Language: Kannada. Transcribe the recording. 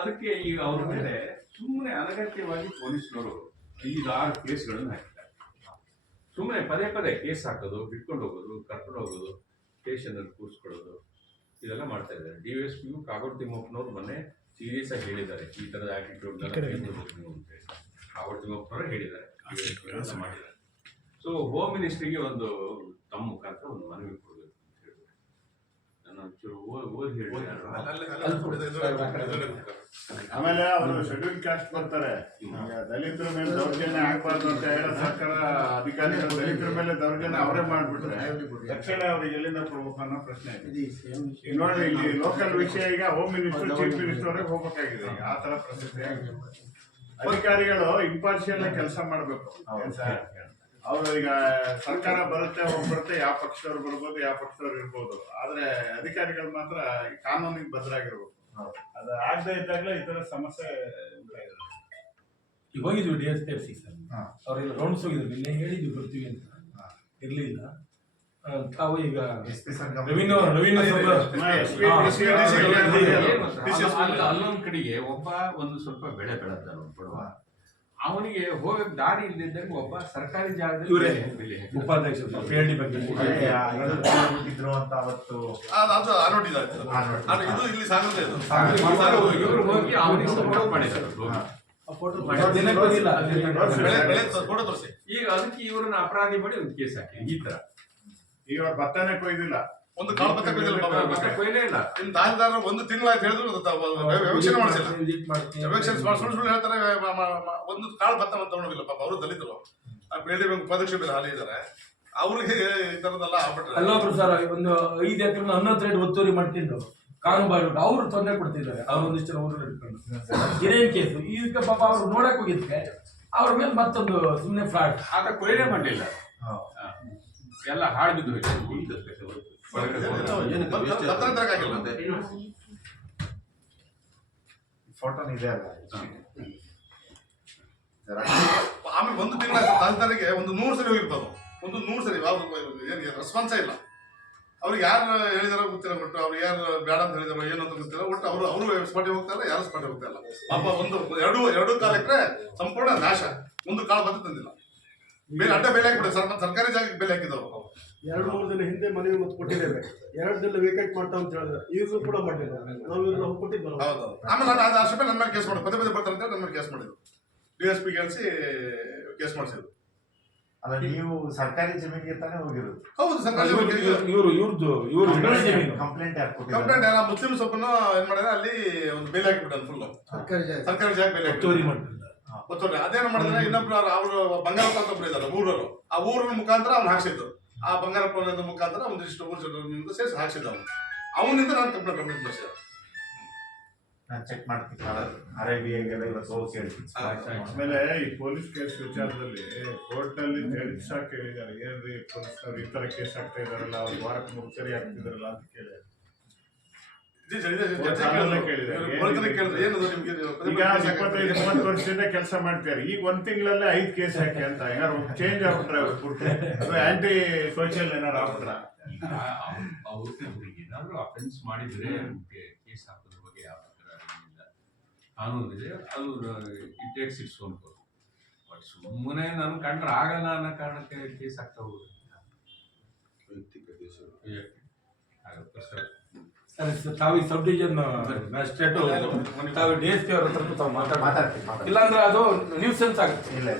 ಅದಕ್ಕೆ ಈಗ ಅವ್ರ ಮೇಲೆ ಸುಮ್ಮನೆ ಅನಗತ್ಯವಾಗಿ ಪೊಲೀಸ್ನವರು 5-6 ಕೇಸ್ಗಳನ್ನು ಹಾಕಿದ್ದಾರೆ. ಸುಮ್ಮನೆ ಪದೇ ಪದೇ ಕೇಸ್ ಹಾಕೋದು, ಬಿಟ್ಕೊಂಡು ಹೋಗೋದು, ಕರ್ಕೊಂಡು ಹೋಗೋದು, ಸ್ಟೇಷನಲ್ಲಿ ಕೂರಿಸ್ಕೊಳ್ಳೋದು, ಇದೆಲ್ಲ ಮಾಡ್ತಾ ಇದ್ದಾರೆ. DSP ಕಾಗೋಡು ತಿಮ್ಮಪ್ಪನವ್ರು ಮೊನ್ನೆ ಸೀರಿಯಸ್ ಆಗಿ ಹೇಳಿದ್ದಾರೆ, ಈ ಥರದ ಆಟಿಟ್ಯೂಡ್ ನೀವು ಅಂತ ಹೇಳಿ ಕಾಗೋಡು ತಿಮ್ಮಪ್ಪನವರೇ ಹೇಳಿದ್ದಾರೆ, ಮಾಡಿದ್ದಾರೆ. ಸೊ ಹೋಮ್ ಮಿನಿಸ್ಟ್ರಿಗೆ ಒಂದು ತಮ್ಮ ಮುಖಾಂತರ ಒಂದು ಮನವಿ ಕೊಡಬೇಕು ಅಂತ ಹೇಳ್ಬೋದು. ನಾನು ಒಂಚೂರು ಓದಿ ಹೇಳಿ. ಆಮೇಲೆ ಅವರು ಶೆಡ್ಯೂಲ್ ಕಾಸ್ಟ್ ಬರ್ತಾರೆ, ದಲಿತರ ಮೇಲೆ ದೌರ್ಜನ್ಯ ಆಗ್ಬಾರ್ದು ಅಂತ ಹೇಳೋ ಸರ್ಕಾರ ಅಧಿಕಾರಿಗಳು ದಲಿತರ ಮೇಲೆ ದೌರ್ಜನ್ಯ ಅವರೇ ಮಾಡ್ಬಿಟ್ರೆ ತಕ್ಷಣ ಅವ್ರಿಗೆ ಎಲ್ಲಿಂದ ಕೊಡ್ಬೇಕು ಅನ್ನೋ ಪ್ರಶ್ನೆ ಇದೆ. ಈಗ ನೋಡಿ, ಇಲ್ಲಿ ಲೋಕಲ್ ವಿಷಯ ಈಗ ಹೋಮ್ ಮಿನಿಸ್ಟರ್, ಚೀಫ್ ಮಿನಿಸ್ಟರ್ ಅವ್ರಿಗೆ ಹೋಗ್ಬೇಕಾಗಿದೆ. ಈಗ ಆ ತರ ಪರಿಸ್ಥಿತಿ ಅಧಿಕಾರಿಗಳು ಇಂಪಾರ್ಷಿಯಲ್ ಕೆಲಸ ಮಾಡ್ಬೇಕು. ಅವರು ಈಗ ಸರ್ಕಾರ ಬರುತ್ತೆ ಹೋಗ್ಬರುತ್ತೆ, ಯಾವ ಪಕ್ಷದವ್ರು ಬರ್ಬೋದು, ಯಾವ ಪಕ್ಷದವ್ರು ಇರ್ಬೋದು, ಆದ್ರೆ ಅಧಿಕಾರಿಗಳು ಮಾತ್ರ ಕಾನೂನಿಗೆ ಬದ್ಧರಾಗಿರ್ಬೇಕು. ಅದು ಆಗದೆ ಇದ್ದಾಗಲೇ ಈ ತರ ಸಮಸ್ಯೆ ಈಗ ಹೋಗಿದ್ವಿ DSP ಸರ್, ಅವರೆಲ್ಲ ರೌಂಡ್ಸ್ ಹೋಗಿದ್ರು, ನಿನ್ನೆ ಹೇಳಿದ್ವಿ ಬರ್ತೀವಿ ಅಂತ, ಇರ್ಲಿಲ್ಲ. ತಾವು ಈಗ ಅಲ್ಲೊಂದ್ ಕಡೆಗೆ ಒಬ್ಬ ಒಂದು ಸ್ವಲ್ಪ ಬೆಳೆ ಬೆಳೆದ ಬಡವ, ಅವನಿಗೆ ಹೋಗಕ್ ದಾರಿ ಇಲ್ದಿದ್ದಾಗ ಒಬ್ಬ ಸರ್ಕಾರಿ ಜಾಗದಲ್ಲಿ ಉಪಾಧ್ಯಕ್ಷ PLD ಬಗ್ಗೆ ಅಂತ ಅವತ್ತು ಇವರು ಹೋಗಿ ಅವನಿಗೆ ಸಪೋರ್ಟ್ ಮಾಡಿದ್ದಾರೆ. ಈಗ ಅದಕ್ಕೆ ಇವ್ರನ್ನ ಅಪರಾಧಿ ಮಾಡಿ ಒಂದು ಕೇಸ್ ಹಾಕಿ. ಈ ತರ ಈಗ ಭತ್ತನೇ ಕೊಯ್ದಿಲ್ಲ, ಒಂದು ಕಾಳು ಭತ್ತ ಕೊಯ್ಲೇ ಇಲ್ಲ. ತಹಸೀಲ್ದಾರ್ 1 ತಿಂಗಳಾಯ್ತು ಹೇಳಿದ್ರು ಎವಿಕ್ಷನ್ ಮಾಡಿಸಿಲ್ಲ. ಎವಿಕ್ಷನ್ ಸುಳ್ಳು ಹೇಳ್ತಾರೆ, ಒಂದು ಕಾಳು ಭತ್ತ ತಗೊಂಡಿಲ್ಲ. ಪಾಪ ಅವರು ದಲಿತರು, PLD ಉಪಾಧ್ಯಕ್ಷ ಮೇಲೆ ಹಾಲಿ ಇದ್ದಾರೆ, ಅವ್ರಿಗೆ ಈ ತರದೆಲ್ಲ ಆಗ್ಬಿಟ್ರೆ. ಅಲ್ಲೊಬ್ರು ಸರ್ ಒಂದು 5 ಎಕರೆ 11 ರೇಟ್ ಒತ್ತುವರಿ ಮಾಡ್ತಿದ್ರು, ಕಾನೂನು ಬಾಯ್ಬಿಟ್ಟು ಅವ್ರು ತೊಂದರೆ ಕೊಡ್ತಿದ್ದಾರೆ. ಅವ್ರು ಒಂದಿಷ್ಟು ಜನ ಊರು ಇಟ್ಕೊಂಡು ಏನೇನ್ ಕೇಸು ಈಗ ಪಾಪ ಅವ್ರು ನೋಡಕ್ ಹೋಗಿದ್ಕೆ ಅವ್ರ ಮೇಲೆ ಮತ್ತೊಂದು ಸುಮ್ಮನೆ ಫ್ರಾಡ್. ಆತ ಕೊಯ್ಲೇ ಮಾಡಲಿಲ್ಲ, ಎಲ್ಲ ಹಾಳು ಬಿದ್ದು ಫೋಟೋ ಇದೆ ಅಲ್ಲ. ಆಮೇಲೆ 1 ತಿಂಗಳಾಯ್ತು ತಹಸೀಲ್ದಾರಿಗೆ ಒಂದು 100 ಸರಿ ಹೋಗಿರ್ಬೋದು, ಒಂದು 100 ಸರಿ ರೆಸ್ಪಾನ್ಸೇ ಇಲ್ಲ. ಅವ್ರಿಗೆ ಯಾರು ಹೇಳಿದಾರೋ ಗೊತ್ತಿಲ್ಲ, ಒಟ್ಟು ಅವ್ರು ಯಾರು ಬೇಡ ಅಂತ ಹೇಳಿದಾರೋ ಏನು ಅಂತ ಗೊತ್ತಿಲ್ಲ. ಒಟ್ಟು ಅವರು ಸ್ಪಾಟಿಗೆ ಹೋಗ್ತಾರೆ, ಯಾರು ಸ್ಪಾಟಿಗೆ ಹೋಗ್ತಾ ಇಲ್ಲ. ಪಾಪ ಎರಡು ಕಾಲ ಎಕರೆ ಸಂಪೂರ್ಣ ನಾಶ, ಒಂದು ಕಾಳು ಭತ್ತ ತಂದಿಲ್ಲ. ಬೇರೆ ಅಡ್ಡ ಬೆಲೆ ಹಾಕಿಬಿಡ ಸರ್ಕಾರಿ ಜಾಗಕ್ಕೆ ಬೆಲೆ ಹಾಕಿದವರು. 2-3 ದಿನ ಹಿಂದೆ ಮನವಿ ಮತ್ತು ಕೊಟ್ಟಿದ್ದೇವೆ, 2 ದಿನ ವೇಕೆಟ್ ಮಾಡ್ತಾ ಅಂತ ಹೇಳಿದ್ರೆ ಈಗಲೂ ಕೂಡ ಮಾಡಿಲ್ಲ. ನಾವು ಇವ್ರನ್ನ ಕೊಟ್ಟಿದ್ದು ಹೌದು. ಆಮೇಲೆ ನಾನು ಅದು ಅಷ್ಟು ನನ್ನ ಮೇಲೆ ಕೇಸ್ ಮಾಡೋದು, ಪದೇ ಪದೇ ಬರ್ತಾರೆ ಅಂತ ನನ್ನ ಮೇಲೆ ಕೇಸ್ ಮಾಡಿದ್ರು. DSP ಹೇಳಿಸಿ ಕೇಸ್ ಮಾಡಿಸಿದ್ರು. ಅಲ್ಲ, ನೀವು ಸರ್ಕಾರಿ ಜಮೀನಿಗೆ ತಾನೇ ಹೋಗಿರೋದು? ಹೌದು, ಸರ್ಕಾರಿ ಕಂಪ್ಲೇಂಟ್ ಕಂಪ್ಲೇಂಟ್ ಯಾರ ಮುಸ್ಲಿಮ್ಸ್ ಒಬ್ಬನ ಏನ್ ಮಾಡಿದ್ರೆ ಅಲ್ಲಿ ಒಂದು ಬೇಲೆ ಹಾಕಿಬಿಟ್ಟ ಫುಲ್ ಸರ್ಕಾರಿ ಜಾಗ ಬೇಲೆ ಒತ್ತುವರಿ. ಅದೇನು ಮಾಡಿದ್ರೆ ಇನ್ನೊಬ್ರು ಅವರು ಬಂಗಾರಪ್ಪ ಅಂತ ಒಬ್ರು ಇದ್ದಾರೆ ಊರವರು, ಆ ಊರಿನ ಮುಖಾಂತರ ಅವ್ನು ಹಾಕ್ಸಿದ್ದು. ಆ ಬಂಗಾರಪ್ಪ ಮುಖಾಂತರ ಒಂದಿಷ್ಟು ಊರು ಜನರಿಂದ ಸೇರಿಸಿ ಹಾಕ್ಸಿದ್ದ ಅವನಿಂದ ನಾನು ಕಂಪ್ಲೇಂಟ್ ಮಾಡಿಸಿದ. ನಾನು ಚೆಕ್ ಮಾಡ್ತೀನಿ, ಅರೇಬಿಯಾಗೆಲ್ಲ ಇವತ್ತು ಹೋಗಿ ಹೇಳ್ತೀನಿ. ಆಮೇಲೆ ಈ ಪೊಲೀಸ್ ಕೇಸ್ ವಿಚಾರದಲ್ಲಿ ಕೋರ್ಟ್ ನಲ್ಲಿ ದಿವಸ ಕೇಳಿದ್ದಾರೆ, ಏನ್ರಿ ಪೊಲೀಸ್ನವ್ರು ಈ ತರ ಕೇಸ್ ಆಗ್ತಾ ಇದಾರಲ್ಲ, ಅವ್ರು ವಾರಕ್ಕೆ 3 ಸರಿ ಆಗ್ತಿದಾರಲ್ಲ ಅಂತ ಕೇಳಿದ್ದಾರೆ. ಈಗ 25-30 ವರ್ಷದಿಂದ ಕೆಲಸ ಮಾಡ್ತಾರೆ, ಈಗ 1 ತಿಂಗಳಲ್ಲೇ 5 ಕೇಸ್ ಹಾಕಿ ಅಂತ ಏನಾರು ಚೇಂಜ್ ಆಗ್ಬಿಟ್ರೆ ಅದು ಆಂಟಿ ಸೋಷಿಯಲ್ ಏನಾರು ಆಗ್ಬಿಟ್ರ? ಅವ್ರಿಗೆ ಏನಾದ್ರು ಅಫೆನ್ಸ್ ಮಾಡಿದ್ರೆ ಕೇಸ್ ಹಾಕೋದ್ರ ಬಗ್ಗೆ ಯಾವ ಕಾನೂನು ಇದೆ, ಅದು it takes its own course. But ಸುಮ್ಮನೆ ನನ್ ಕಂಡ್ರೆ ಆಗಲ್ಲ ಅನ್ನೋ ಕಾರಣಕ್ಕೆ ಕೇಸ್ ಆಗ್ತಾ ಹೋಗುದು ತಾವು ಈ ಸಬ್ ಡಿವಿಷನ್ ಮ್ಯಾಜಿಸ್ಟ್ರೇಟ್ ತಾವು DSP ಅವ್ರ ಹತ್ರ ಮಾತಾಡ್ತೀವಿ, ಇಲ್ಲಾಂದ್ರೆ ಅದು ನ್ಯೂಸೆನ್ಸ್ ಆಗುತ್ತೆ.